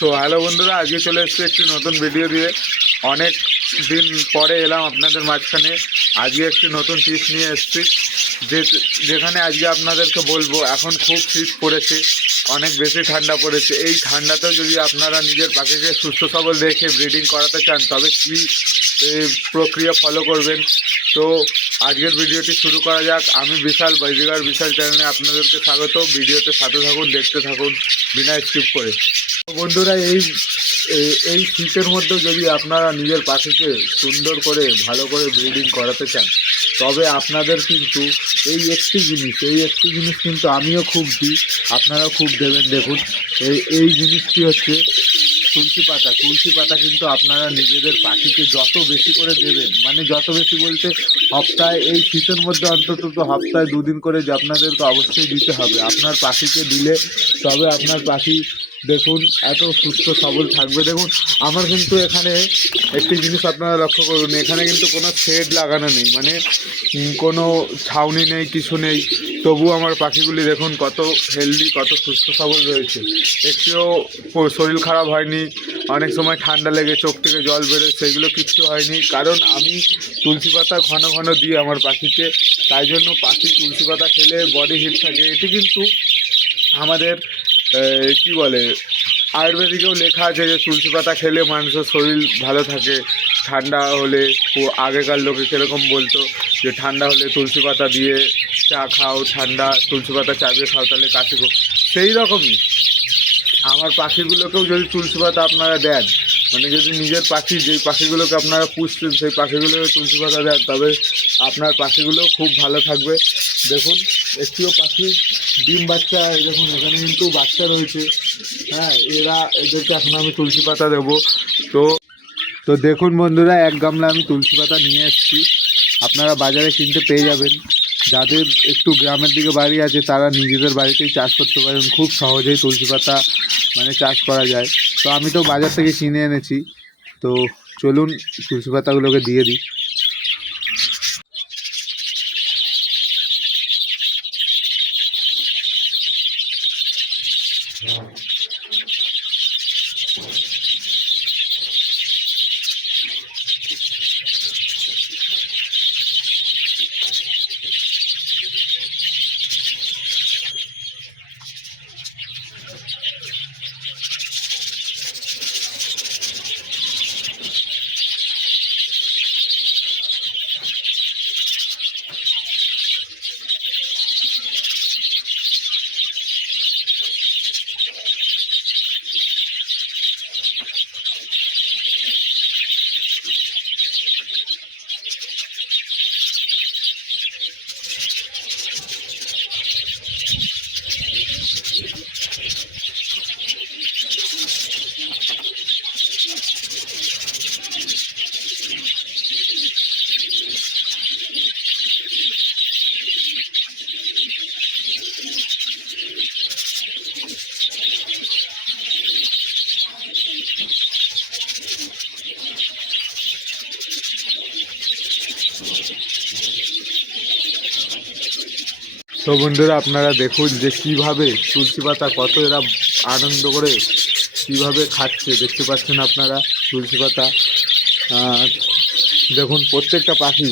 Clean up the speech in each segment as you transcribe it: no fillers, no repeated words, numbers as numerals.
So hello বন্ধুরা, আজকে চলে এসেছি একটি নতুন ভিডিও দিয়ে। অনেক দিন পরে এলাম আপনাদের মাঝখানে। আজকে একটি নতুন টিপস নিয়ে এসেছি, যেখানে আজকে আপনাদেরকে বলবো। এখন খুব শীত পড়েছে, অনেক বেশি ঠান্ডা পড়েছে। এই ঠান্ডাতেও যদি আপনারা নিজের পাখিকে সুস্থ সবল রেখে ব্রিডিং করাতে চান, তবে কী প্রক্রিয়া ফলো করবেন। তো আজকের ভিডিওটি শুরু করা যাক। আমি বিশাল বাইজিগার বিশাল চ্যানেলে আপনাদেরকে স্বাগত। ভিডিওতে সাথে থাকুন, দেখতে থাকুন বিনা স্কিপ করে। বন্ধুরা, এই শীতের মধ্যে যদি আপনারা নিজের পাখিকে সুন্দর করে ভালো করে ব্রিডিং করাতে চান, তবে আপনাদের কিন্তু এই একটি জিনিস কিন্তু আমিও খুব দিই, আপনারাও খুব দেবেন। দেখুন, এই জিনিসটি হচ্ছে তুলসী পাতা কিন্তু আপনারা নিজেদের পাখিকে যত বেশি করে দেবেন, মানে যত বেশি বলতে সপ্তাহে, এই শীতের মধ্যে অন্তত সপ্তাহে 2 দিন করে যে আপনাদেরকে অবশ্যই দিতে হবে। আপনার পাখিকে দিলে তবে আপনার পাখি দেখুন এত সুস্থ সবল থাকবে। দেখুন, আমার কিন্তু এখানে একটি জিনিস আপনারা লক্ষ্য করুন, এখানে কিন্তু কোনো শেড লাগানো নেই, মানে কোনো ছাউনি নেই, কিছু নেই। তবু আমার পাখিগুলি দেখুন কত হেলদি, কত সুস্থ সবল রয়েছে। একটিও শরীর খারাপ হয়নি। অনেক সময় ঠান্ডা লেগে চোখ থেকে জল বেরোয়, সেগুলো কিচ্ছু হয়নি, কারণ আমি তুলসী পাতা ঘন ঘন দিই আমার পাখিকে। তাই জন্য পাখি তুলসী পাতা খেলে বডি হিট থাকে। এটি কিন্তু আমাদের কি বলে, আয়ুর্বেদিকেও লেখা আছে যে তুলসী পাতা খেলে মানুষের শরীর ভালো থাকে। ঠান্ডা হলে, আগেকার লোকে কীরকম বলতো যে ঠান্ডা হলে তুলসী পাতা দিয়ে চা খাও, ঠান্ডা তুলসী পাতা চা দিয়ে খাও, তাহলে কাশি খুব। সেই রকমই আমার পাখিগুলোকেও যদি তুলসী পাতা আপনারা দেন, মানে যদি নিজের পাখি, যেই পাখিগুলোকে আপনারা পুষছেন সেই পাখিগুলোকে তুলসী পাতা দেন, তবে আপনার পাখিগুলো খুব ভালো থাকবে। দেখুন, একটিও পাখি ডিম বাচ্চা, দেখুন এখানে কিন্তু বাচ্চা রয়েছে। হ্যাঁ, এদেরকে এখন আমি তুলসী পাতা দেবো। তো দেখুন বন্ধুরা, 1 গামলা আমি তুলসী পাতা নিয়ে এসেছি। আপনারা বাজারে কিনতে পেয়ে যাবেন। যাদের একটু গ্রামের দিকে বাড়ি আছে, তারা নিজেদের বাড়িতেই চাষ করতে পারেন। খুব সহজেই তুলসী পাতা মানে চাষ করা যায়। তো আমি তো বাজার থেকে কিনে এনেছি। তো চলুন তুলসী পাতাগুলোকে দিয়ে দিই। তো বন্ধুরা, আপনারা দেখুন যে কিভাবে তুলসী পাতা, কত এরা আনন্দ করে কিভাবে খাচ্ছে। দেখতে পাচ্ছেন আপনারা তুলসী পাতা। দেখুন প্রত্যেকটা পাখি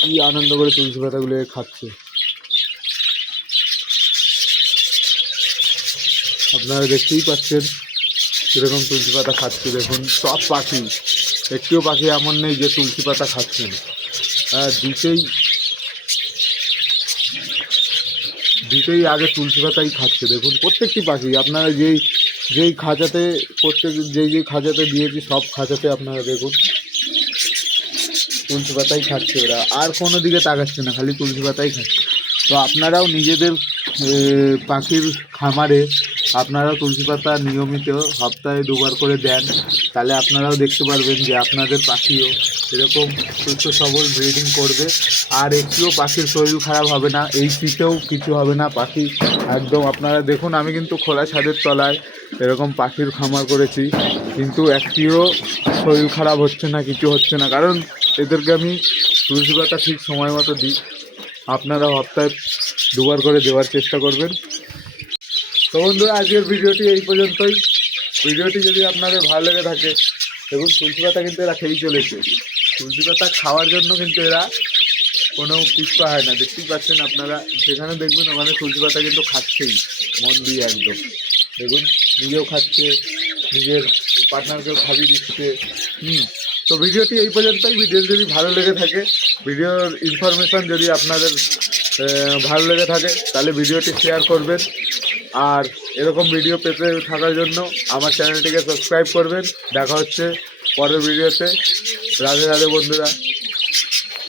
কি আনন্দ করে তুলসী পাতাগুলো খাচ্ছে। আপনারা দেখতেই পাচ্ছেন কীরকম তুলসী পাতা খাচ্ছে। দেখুন সব পাখি, একটিও পাখি এমন নেই যে তুলসী পাতা খাচ্ছে না। দুটোই আগে তুলসী পাতাই খাচ্ছে। দেখুন প্রত্যেকটি পাখি, আপনারা যেই খাঁচাতে, যেই খাঁচাতে দিয়েছি সব খাঁচাতে আপনারা দেখুন তুলসী পাতাই খাচ্ছে ওরা, আর কোনো দিকে তাকাচ্ছে না, খালি তুলসী পাতাই খাচ্ছে। তো আপনারাও নিজেদের পাখির খামারে আপনারাও তুলসী পাতা নিয়মিত সপ্তাহে 2 বার করে দেন, তাহলে আপনারাও দেখতে পারবেন যে আপনাদের পাখিও এরকম সুস্থ সবল ব্রিডিং করবে। আর একটিও পাখির শরীর খারাপ হবে না, এই শীতেও কিছু হবে না পাখি একদম। আপনারা দেখুন, আমি কিন্তু খোলা ছাদের তলায় এরকম পাখির খামার করেছি, কিন্তু একটিও শরীর খারাপ হচ্ছে না, কিছু হচ্ছে না, কারণ এদেরকে আমি তুলসী পাতা ঠিক সময় মতো দিই। আপনারা সপ্তাহে 2 বার করে দেওয়ার চেষ্টা করবেন। তো বন্ধুরা, আজকের ভিডিওটি এই পর্যন্তই। ভিডিওটি যদি আপনাদের ভালো লেগে থাকে, দেখুন তুলসী পাতা কিন্তু এরা খেয়েই চলেছে। তুলসী পাতা খাওয়ার জন্য কিন্তু এরা কোনো পিছপা হয় না। দেখতেই পাচ্ছেন আপনারা, যেখানে দেখবেন ওখানে তুলসী পাতা কিন্তু খাচ্ছেই মন দিয়ে একদম। দেখুন নিজেও খাচ্ছে, নিজের পার্টনারকেও খাইয়ে দিচ্ছে। তো ভিডিওটি এই পর্যন্তই। ভিডিও যদি ভালো লেগে থাকে, ভিডিওর ইনফরমেশান যদি আপনাদের ভালো লেগে থাকে, তাহলে ভিডিওটি শেয়ার করবেন। আর এরকম ভিডিও পেতে থাকার জন্য আমার চ্যানেলটিকে সাবস্ক্রাইব করবেন। দেখা হচ্ছে পরের ভিডিওতে। রাধে রাধে বন্ধুরা।